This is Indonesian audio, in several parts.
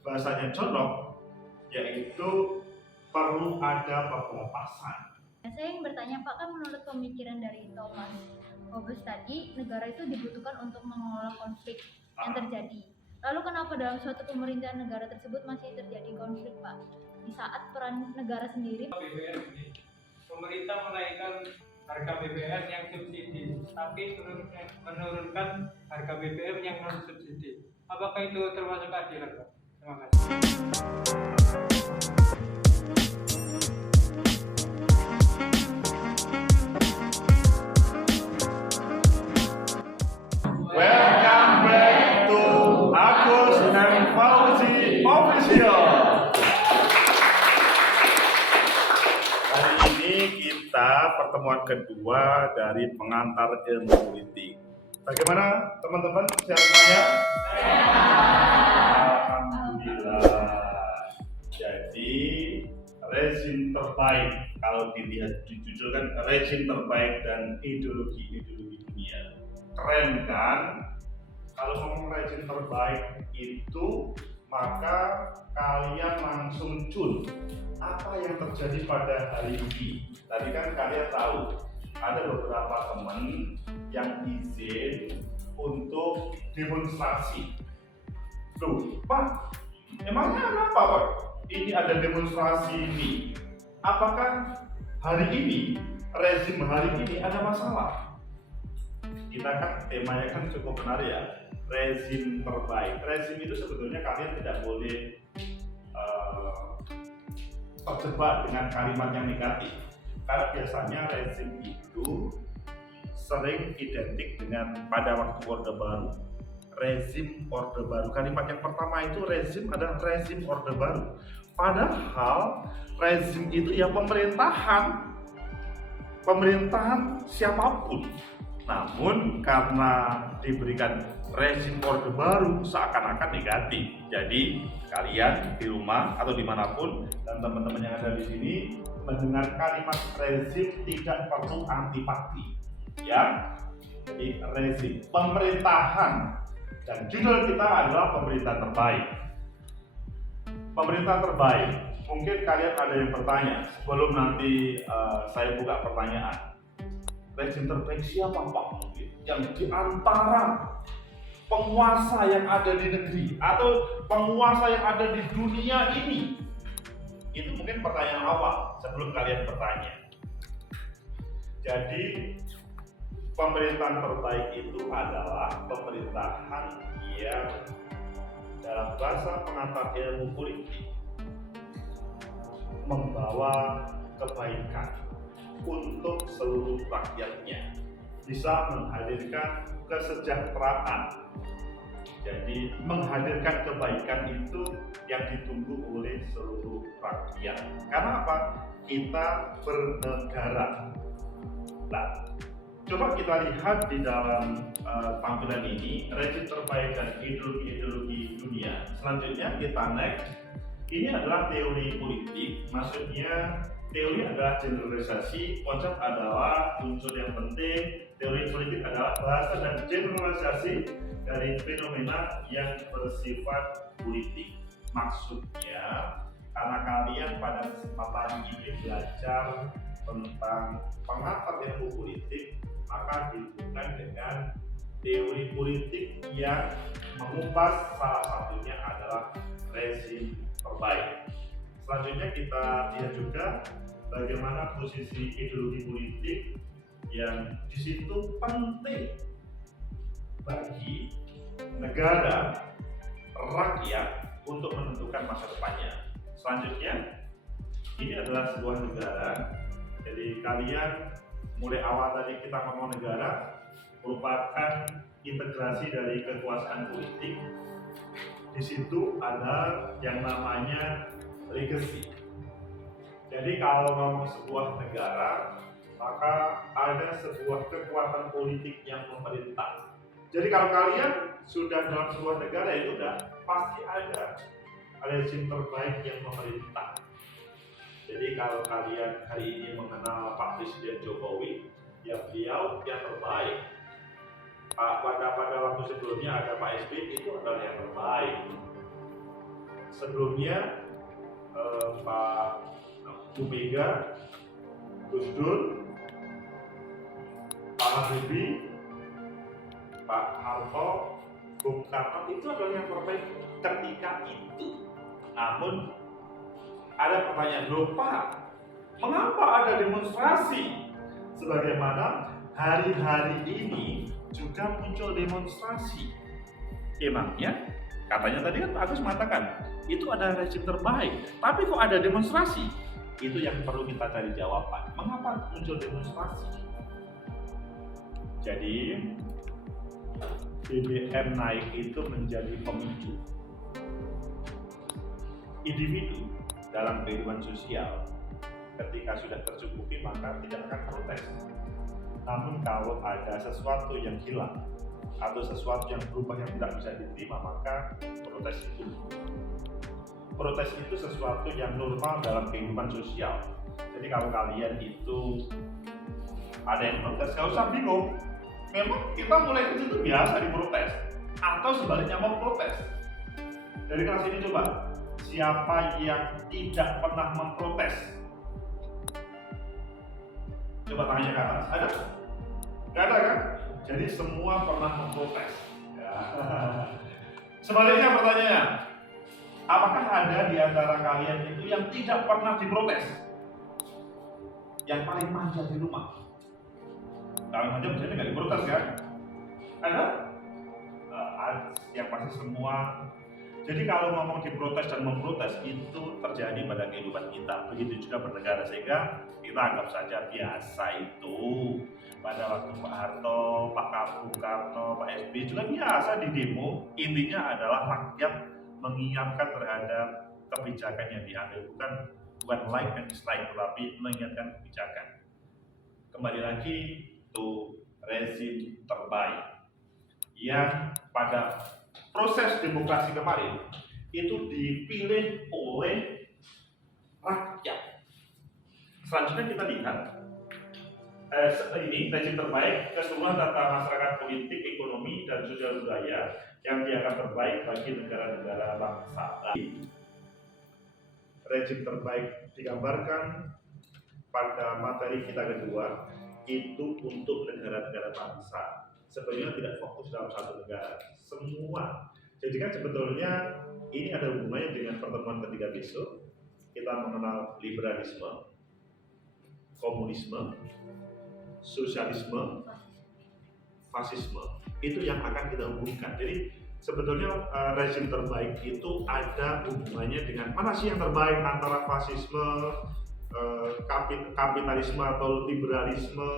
bahasanya Conok, yaitu perlu ada pembatasan. Saya ingin bertanya Pak, kan menurut pemikiran dari Thomas Hobbes tadi, negara itu dibutuhkan untuk mengelola konflik yang terjadi. Lalu kenapa dalam suatu pemerintahan negara tersebut masih terjadi konflik Pak? Di saat peran negara sendiri BBM ini, pemerintah menaikkan harga BBM yang subsidi, tapi menurunkan harga BBM yang non subsidi. Apakah itu termasuk keadilan Pak? Terima kasih. Welcome back to Agus and Fauzi Official. Hari ini kita pertemuan kedua dari pengantar ilmu politik. Bagaimana teman-teman, sehat semuanya? Alhamdulillah. Jadi rezim terbaik, kalau dilihat dijujurkan, rezim terbaik dan ideologi dunia. Keren kan? Kalau ngomong rezim terbaik itu, maka kalian langsung cun apa yang terjadi pada hari ini. Tadi kan kalian tahu ada beberapa teman yang izin untuk demonstrasi. Loh, Pak, emangnya kenapa Pak? Ini ada demonstrasi ini. Apakah hari ini, rezim hari ini ada masalah? Kita kan temanya kan cukup menarik ya, rezim terbaik. Rezim itu sebetulnya kalian tidak boleh terjebak dengan kalimat yang negatif, karena biasanya rezim itu sering identik dengan pada waktu Orde Baru. Rezim Orde Baru, kalimat yang pertama itu rezim adalah rezim Orde Baru. Padahal rezim itu ya pemerintahan siapapun. Namun karena diberikan rezim Orde Baru seakan-akan negatif. Jadi kalian di rumah atau dimanapun dan teman-teman yang ada di sini mendengar kalimat rezim tidak perlu antipati. Ya, jadi rezim pemerintahan, dan judul kita adalah pemerintah terbaik. Pemerintah terbaik. Mungkin kalian ada yang bertanya sebelum nanti saya buka pertanyaan. Rezim terbaik siapa Pak? Yang di antara penguasa yang ada di negeri atau penguasa yang ada di dunia ini? Itu mungkin pertanyaan awal sebelum kalian bertanya. Jadi pemerintahan terbaik itu adalah pemerintahan yang dalam bahasa pengantar ilmu politik membawa kebaikan untuk seluruh rakyatnya, bisa menghadirkan kesejahteraan. Jadi menghadirkan kebaikan itu yang ditunggu oleh seluruh rakyat. Karena apa? Kita bernegara. Nah, coba kita lihat di dalam tampilan ini rezim terbaik dan ideologi dunia. Selanjutnya kita next. Ini adalah teori politik, maksudnya teori adalah generalisasi, konsep adalah unsur yang penting, teori politik adalah bahasa dan generalisasi dari fenomena yang bersifat politik. Maksudnya, karena kalian pada kesempatan ini belajar tentang pengantar ilmu politik, maka dihubungkan dengan teori politik yang mengupas salah satunya adalah rezim terbaik. Selanjutnya kita lihat juga bagaimana posisi ideologi politik yang di situ penting bagi negara, rakyat untuk menentukan masa depannya. Selanjutnya, ini adalah sebuah negara. Jadi kalian mulai awal tadi kita ngomong negara merupakan integrasi dari kekuasaan politik. Di situ ada yang namanya legacy. Jadi kalau ngomong sebuah negara, maka ada sebuah kekuatan politik yang memerintah. Jadi kalau kalian sudah dalam sebuah negara, itu udah pasti ada rezim terbaik yang memerintah. Jadi kalau kalian hari ini mengenal Pak Presiden Jokowi, ya beliau yang terbaik. Pada waktu sebelumnya ada Pak SBY, itu adalah yang terbaik. Sebelumnya Pak Bu Mega, Gus Dur, Pak Habibie, Pak Harto, Bung Karno itu adalah yang terbaik ketika itu. Namun ada pertanyaan, loh Pak, mengapa ada demonstrasi? Sebagaimana hari-hari ini juga muncul demonstrasi. Emangnya, katanya tadi kan Pak Agus mengatakan, itu ada rezim terbaik, tapi kok ada demonstrasi? Itu yang perlu kita cari jawaban. Mengapa muncul demonstrasi? Jadi BBM naik itu menjadi pemicu individu dalam kehidupan sosial. Ketika sudah tercukupi maka tidak akan protes. Namun kalau ada sesuatu yang hilang atau sesuatu yang berubah yang tidak bisa diterima, maka protes itu. Protes itu sesuatu yang normal dalam kehidupan sosial. Jadi kalau kalian itu ada yang protes, gak usah bingung. Memang kita mulai kecil itu biasa diprotes, atau sebaliknya mau protes. Dari kelas ini coba, siapa yang tidak pernah memprotes? Coba tanya ke atas, ada? Gak ada kan? Jadi semua pernah memprotes. Ya. Sebaliknya pertanyaannya, apakah ada di antara kalian itu yang tidak pernah diprotes? Yang paling manja di rumah? Kalau manja biasanya nggak diprotes kan? Ada? Yang pasti semua. Jadi kalau ngomong diprotes dan memprotes itu terjadi pada kehidupan kita. Begitu juga bernegara, sehingga kita anggap saja biasa itu. Pada waktu Pak Harto, Pak Bung Karno, Pak SBY juga biasa di demo. Intinya adalah rakyat mengingatkan terhadap kebijakan yang diambil, bukan like and dislike, tetapi mengingatkan kebijakan. Kembali lagi, itu rezim terbaik yang pada proses demokrasi kemarin itu dipilih oleh rakyat. Selanjutnya kita lihat ini rezim terbaik keseluruhan tata masyarakat politik, ekonomi, dan sosial budaya yang dianggap terbaik bagi negara-negara bangsa. Rezim terbaik digambarkan pada materi kita kedua itu untuk negara-negara bangsa. Sebenarnya tidak fokus dalam satu negara, semua. Jadi kan sebetulnya ini ada hubungannya dengan pertemuan ketiga besok. Kita mengenal liberalisme, komunisme, sosialisme, fasisme. Itu yang akan kita hubungkan. Jadi sebetulnya rezim terbaik itu ada hubungannya dengan mana sih yang terbaik antara fasisme, kapitalisme atau liberalisme,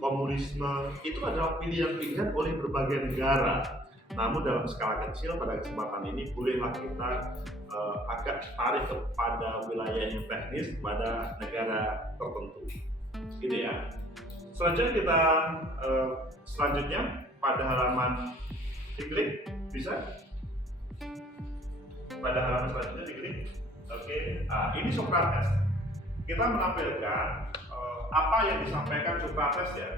komunisme. Itu adalah pilihan-pilihan oleh berbagai negara. Namun dalam skala kecil pada kesempatan ini bolehlah kita agak tarik kepada wilayah yang teknis pada negara tertentu, gitu ya. Selanjutnya pada halaman diklik, bisa? Pada halaman selanjutnya diklik. Oke. Ini Socrates. Kita menampilkan apa yang disampaikan Socrates ya.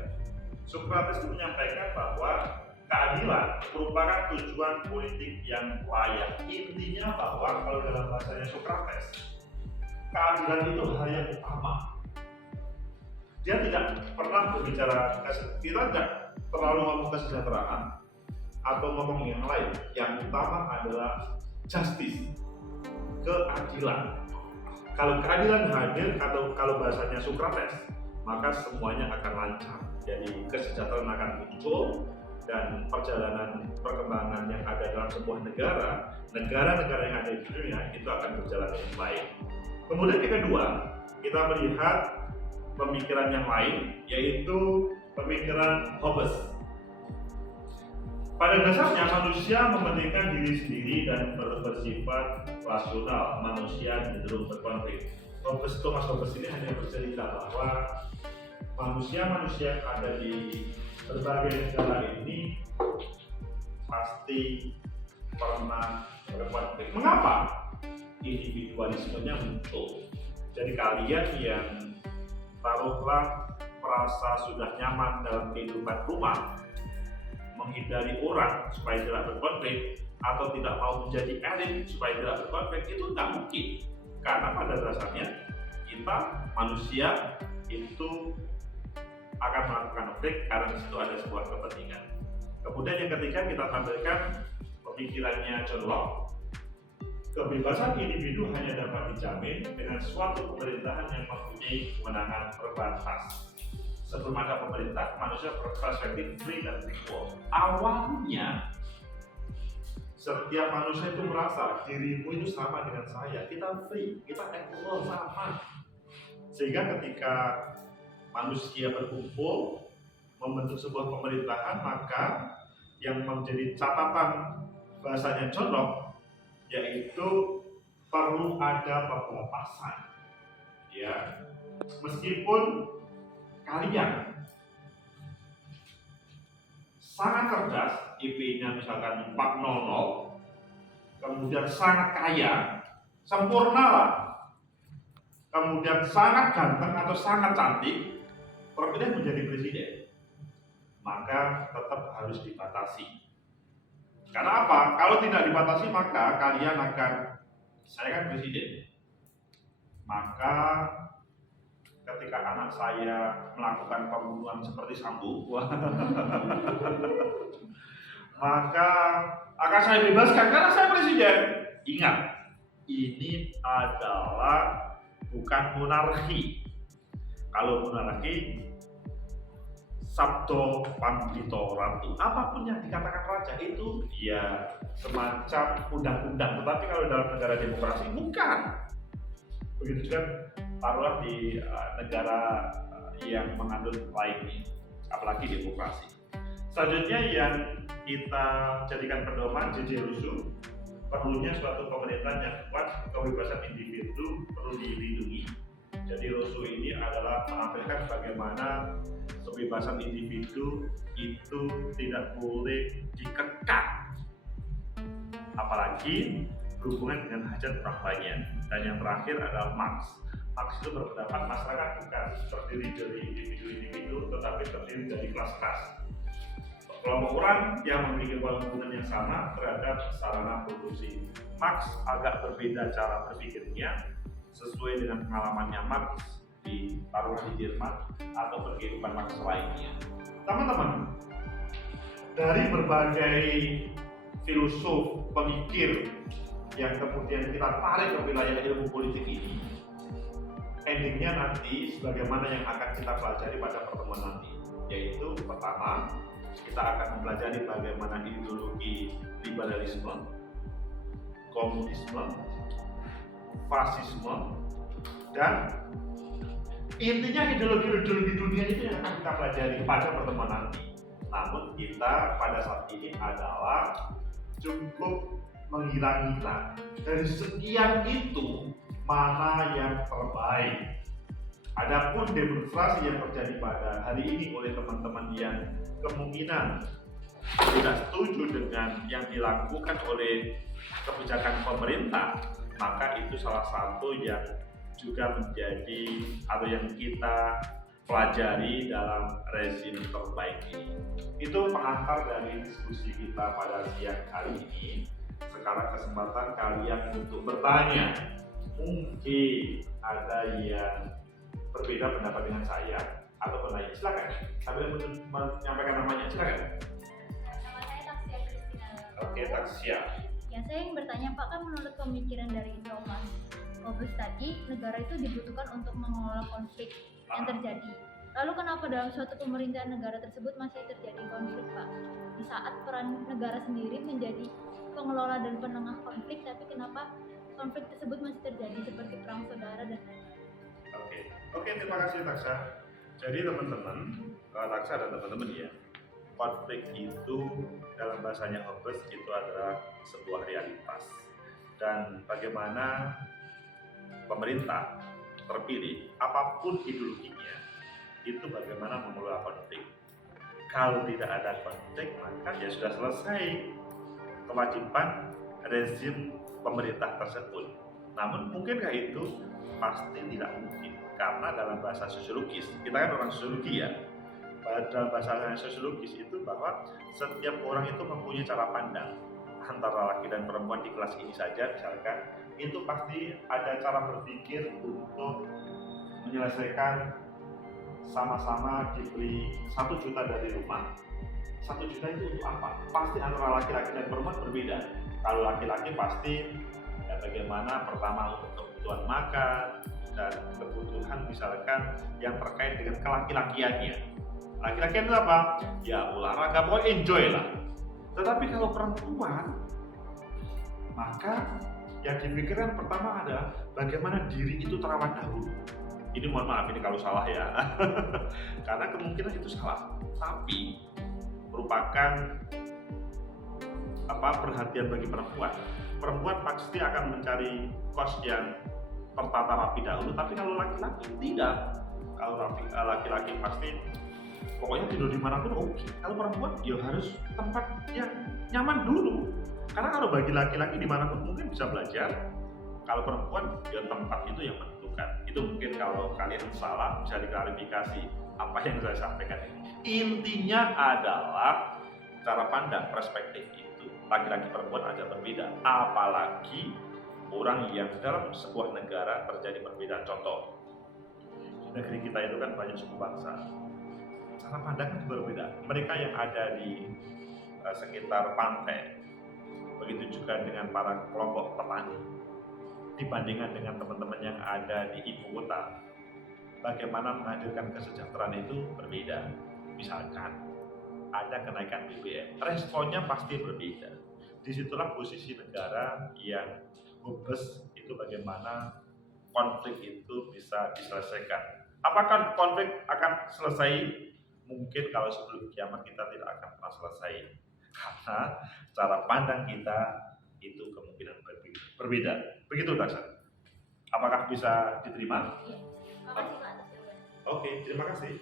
Socrates itu menyampaikan bahwa keadilan merupakan tujuan politik yang layak. Intinya bahwa kalau dalam bahasanya Socrates, keadilan itu hal yang utama. Dia tidak pernah berbicara, kita tidak terlalu ngomong kesejahteraan atau ngomong yang lain. Yang utama adalah justice, keadilan. Kalau keadilan hadir, atau kalau bahasanya Socrates, maka semuanya akan lancar. Jadi kesejahteraan akan muncul, dan perkembangan yang ada dalam sebuah negara-negara yang ada di dunia itu akan berjalan dengan baik. Kemudian yang kedua, kita melihat pemikiran yang lain, yaitu pemikiran Hobbes. Pada dasarnya manusia mementingkan diri sendiri dan bersifat rasional. Manusia cenderung berkonflik. Thomas Hobbes ini hanya bercerita bahwa manusia-manusia yang ada di berbagai negara ini pasti pernah berkonflik. Mengapa? Individualismenya muncul. Jadi kalian yang taruhlah merasa sudah nyaman dalam kehidupan rumah, menghindari orang supaya tidak berkonflik, atau tidak mau menjadi elit supaya tidak berkonflik, itu nggak mungkin. Karena pada dasarnya kita manusia itu akan melakukan konflik karena di situ ada sebuah kepentingan. Kemudian yang ketiga kita tampilkan pemikirannya John Locke. Kebebasan individu hanya dapat dijamin dengan suatu pemerintahan yang mempunyai kewenangan terbatas. Sebelum ada pemerintah, manusia berperspektif free dan equal. Awalnya, setiap manusia itu merasa dirimu itu sama dengan saya, kita free, kita equal, sama. Sehingga ketika manusia berkumpul membentuk sebuah pemerintahan, maka yang menjadi catatan bahasanya John Locke yaitu perlu ada pembatasan. Ya, meskipun kalian sangat cerdas, IP-nya misalkan 400, kemudian sangat kaya, sempurna lah, kemudian sangat ganteng atau sangat cantik, terpilih menjadi presiden, maka tetap harus dibatasi. Karena apa? Kalau tidak dibatasi maka kalian akan, saya kan presiden, maka ketika anak saya melakukan pembunuhan seperti Sambo, maka akan saya bebaskan karena saya presiden. Ingat, ini adalah bukan monarki. Kalau monarki, sabdo pandito ratu, apapun yang dikatakan raja itu ya semacam undang-undang. Tetapi kalau dalam negara demokrasi bukan. Begitu juga taruhlah di negara yang menganut lainnya, apalagi demokrasi. Selanjutnya yang kita jadikan pedoman J.J. Rousseau, perlunya suatu pemerintahan yang kuat, kebebasan individu perlu dilindungi. Jadi Rousseau ini adalah menampilkan bagaimana kebebasan individu itu tidak boleh dikekang, apalagi berhubungan dengan hajat orang banyak. Dan yang terakhir adalah Marx. Marx itu berpendapat masyarakat bukan terdiri dari individu-individu, tetapi terdiri dari kelas-kelas. Kelompok orang yang memiliki hubungan yang sama terhadap sarana produksi. Marx agak berbeda cara berpikirnya sesuai dengan pengalamannya Marx di taruhlah di Jerman atau berkehidupan Marx lainnya. Teman-teman, dari berbagai filosof, pemikir yang kemudian kita tarik ke wilayah ilmu politik ini, endingnya nanti sebagaimana yang akan kita pelajari pada pertemuan nanti, yaitu pertama kita akan mempelajari bagaimana ideologi liberalisme, komunisme, fasisme, dan intinya ideologi-ideologi dunia itu yang akan kita pelajari pada pertemuan nanti. Namun kita pada saat ini adalah cukup mengira-ngira dari sekian itu mana yang terbaik. Adapun demonstrasi yang terjadi pada hari ini oleh teman-teman yang kemungkinan tidak setuju dengan yang dilakukan oleh kebijakan pemerintah, maka itu salah satu yang juga menjadi atau yang kita pelajari dalam rezim terbaik ini. Itu pengantar dari diskusi kita pada siang hari ini. Sekarang kesempatan kalian untuk bertanya. Mungkin ada yang berbeda pendapat dengan saya atau bertanya, silakan sambil menyampaikan namanya, silakan. Nama saya Taksia Kristina. Oke, Taksia. Ya, saya ingin bertanya Pak, kan menurut pemikiran dari Thomas Hobbes tadi, negara itu dibutuhkan untuk mengelola konflik yang terjadi. Lalu kenapa dalam suatu pemerintahan negara tersebut masih terjadi konflik, Pak? Di saat peran negara sendiri menjadi pengelola dan penengah konflik, tapi kenapa konflik tersebut masih terjadi seperti perang saudara dan lain-lain? Oke, terima kasih Taksa. Jadi teman-teman, Taksa dan teman-teman ya, konflik itu dalam bahasanya Hobbes itu adalah sebuah realitas. Dan bagaimana pemerintah terpilih, apapun ideologinya, itu bagaimana mengelola konflik. Kalau tidak ada konflik, maka ya sudah selesai kewajiban rezim pemerintah tersebut. Namun mungkinkah itu? Pasti tidak mungkin, karena dalam bahasa sosiologis, kita kan orang sosiologi ya, dalam bahasa sosiologis itu bahwa setiap orang itu mempunyai cara pandang. antara laki dan perempuan di kelas ini saja misalkan, itu pasti ada cara berpikir untuk menyelesaikan sama-sama diberi 1 juta dari rumah. 1 juta itu untuk apa? Pasti antara laki-laki dan perempuan berbeda. Kalau laki-laki pasti ya bagaimana pertama untuk kebutuhan makan dan kebutuhan misalkan yang terkait dengan kelaki-lakiannya. Laki-lakian itu apa? Ya olahraga, pokoknya enjoy lah. Tetapi kalau perempuan, maka yang dipikirkan pertama adalah bagaimana diri itu terawat dahulu. Ini mohon maaf ini kalau salah ya, karena kemungkinan itu salah. Tapi merupakan perhatian bagi perempuan. Perempuan pasti akan mencari kos yang tertata rapi dahulu. Tapi kalau laki-laki tidak. Kalau laki-laki pasti pokoknya tidur di mana pun oke. Kalau perempuan ya harus tempat yang nyaman dulu. Karena kalau bagi laki-laki dimanapun mungkin bisa belajar. Kalau perempuan ya tempat itu yang menentukan. Itu mungkin kalau kalian salah bisa diklarifikasi apa yang saya sampaikan ini. Intinya adalah cara pandang perspektif itu laki-laki perempuan agak berbeda. Apalagi orang yang dalam sebuah negara terjadi perbedaan. Contoh, negeri kita itu kan banyak suku bangsa. Cara pandangnya juga berbeda. Mereka yang ada di sekitar pantai, begitu juga dengan para kelompok petani, dibandingkan dengan teman-teman yang ada di ibu kota, bagaimana menghadirkan kesejahteraan itu berbeda. Misalkan ada kenaikan BBM, responnya pasti berbeda. Disitulah posisi negara yang hopeless itu bagaimana konflik itu bisa diselesaikan. Apakah konflik akan selesai? Mungkin kalau sebelum kiamat kita tidak akan pernah selesai. Karena cara pandang kita itu kemungkinan berbeda. Begitu Tasha. Apakah bisa diterima? Iya. Makasih Pak atas jawabannya. Oke, terima kasih.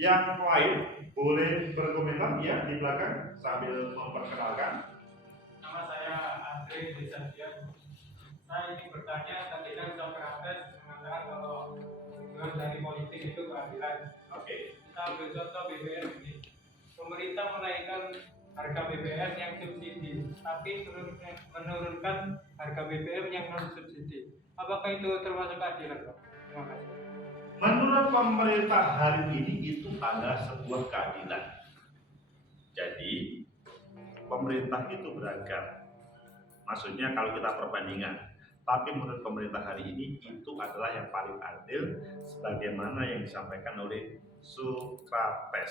Yang lain boleh berkomentar ya di belakang sambil memperkenalkan. Nama saya Andre Desadian. Saya ingin bertanya, tadi kan Dr. Raffes mengatakan kalau tujuan dari politik itu keadilan. Oke. Kita ambil contoh BBM ini. Pemerintah menaikkan harga BBM yang subsidi, tapi menurunkan harga BBM yang non subsidi. Apakah itu termasuk keadilan, Pak? Terima kasih. Menurut pemerintah hari ini itu adalah sebuah keadilan. Jadi pemerintah itu beragam. Maksudnya kalau kita perbandingan. Tapi menurut pemerintah hari ini itu adalah yang paling adil sebagaimana yang disampaikan oleh Socrates.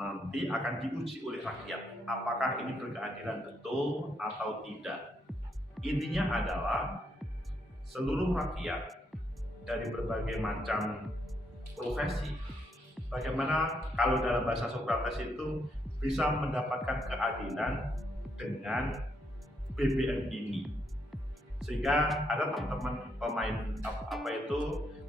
Nanti akan diuji oleh rakyat apakah ini berkeadilan betul atau tidak. Intinya adalah seluruh rakyat dari berbagai macam profesi, bagaimana kalau dalam bahasa Socrates itu bisa mendapatkan keadilan dengan BBM ini. Sehingga ada teman-teman pemain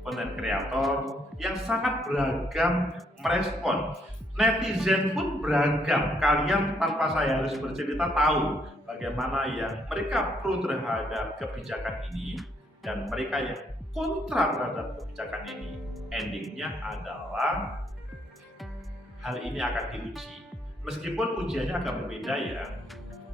konten kreator yang sangat beragam merespon. Netizen pun beragam. Kalian tanpa saya harus bercerita tahu bagaimana yang mereka pro terhadap kebijakan ini dan mereka yang kontra terhadap kebijakan ini. Endingnya adalah hal ini akan diuji. Meskipun ujiannya agak berbeda ya.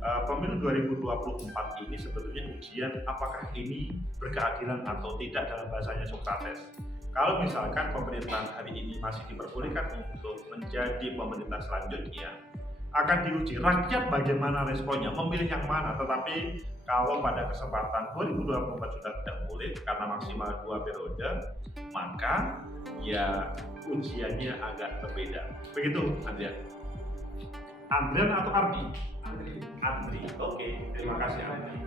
Pemilu 2024 ini sebetulnya ujian apakah ini berkeadilan atau tidak dalam bahasanya Socrates. Kalau misalkan pemerintahan hari ini masih diperbolehkan untuk menjadi pemerintah selanjutnya, akan diuji rakyat bagaimana responnya, memilih yang mana. Tetapi kalau pada kesempatan 2024 sudah tidak boleh karena maksimal 2 periode, maka ya ujiannya agak berbeda. Begitu Andrian. Andrian atau Ardi? Andri. Oke, terima kasih Andri.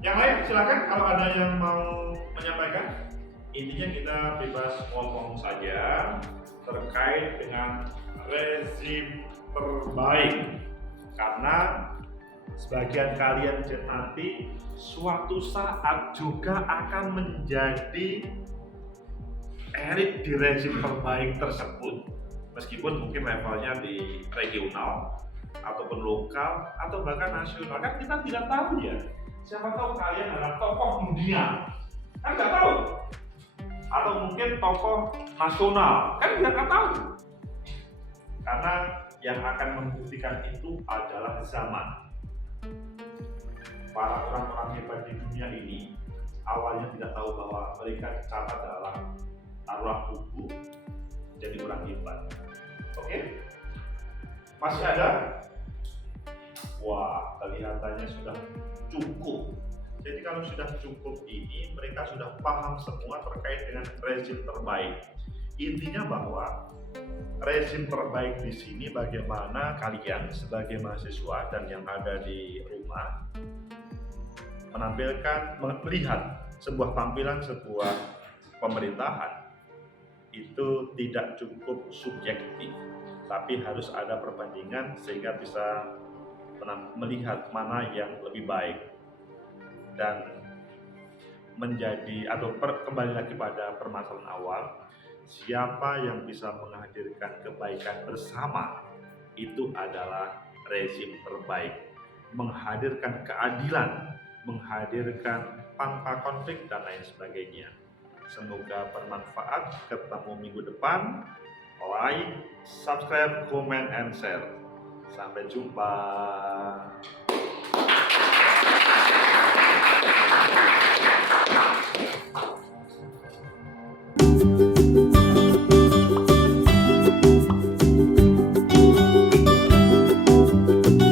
Yang lain silakan kalau ada yang mau menyampaikan. Intinya kita bebas ngomong saja terkait dengan rezim terbaik, karena sebagian kalian nanti suatu saat juga akan menjadi elit di rezim terbaik tersebut, meskipun mungkin levelnya di regional ataupun lokal atau bahkan nasional. Kan kita tidak tahu ya, siapa tahu kalian adalah tokoh dunia, kan nggak tahu, atau mungkin tokoh nasional, kan nggak tahu. Karena yang akan membuktikan itu adalah zaman. Para orang-orang hebat di dunia ini awalnya tidak tahu bahwa mereka dicatat dalam taruhlah buku jadi orang hebat. Oke? Masih ada? Wah, kelihatannya sudah cukup. Jadi kalau sudah cukup ini, mereka sudah paham semua terkait dengan rezim terbaik. Intinya bahwa rezim terbaik di sini bagaimana kalian sebagai mahasiswa dan yang ada di rumah melihat sebuah tampilan sebuah pemerintahan itu tidak cukup subjektif, tapi harus ada perbandingan sehingga bisa melihat mana yang lebih baik dan kembali lagi pada permasalahan awal, siapa yang bisa menghadirkan kebaikan bersama itu adalah rezim terbaik, menghadirkan keadilan, menghadirkan tanpa konflik dan lain sebagainya. Semoga bermanfaat. Ketemu minggu depan. Like, subscribe, comment, and share. Sampai jumpa.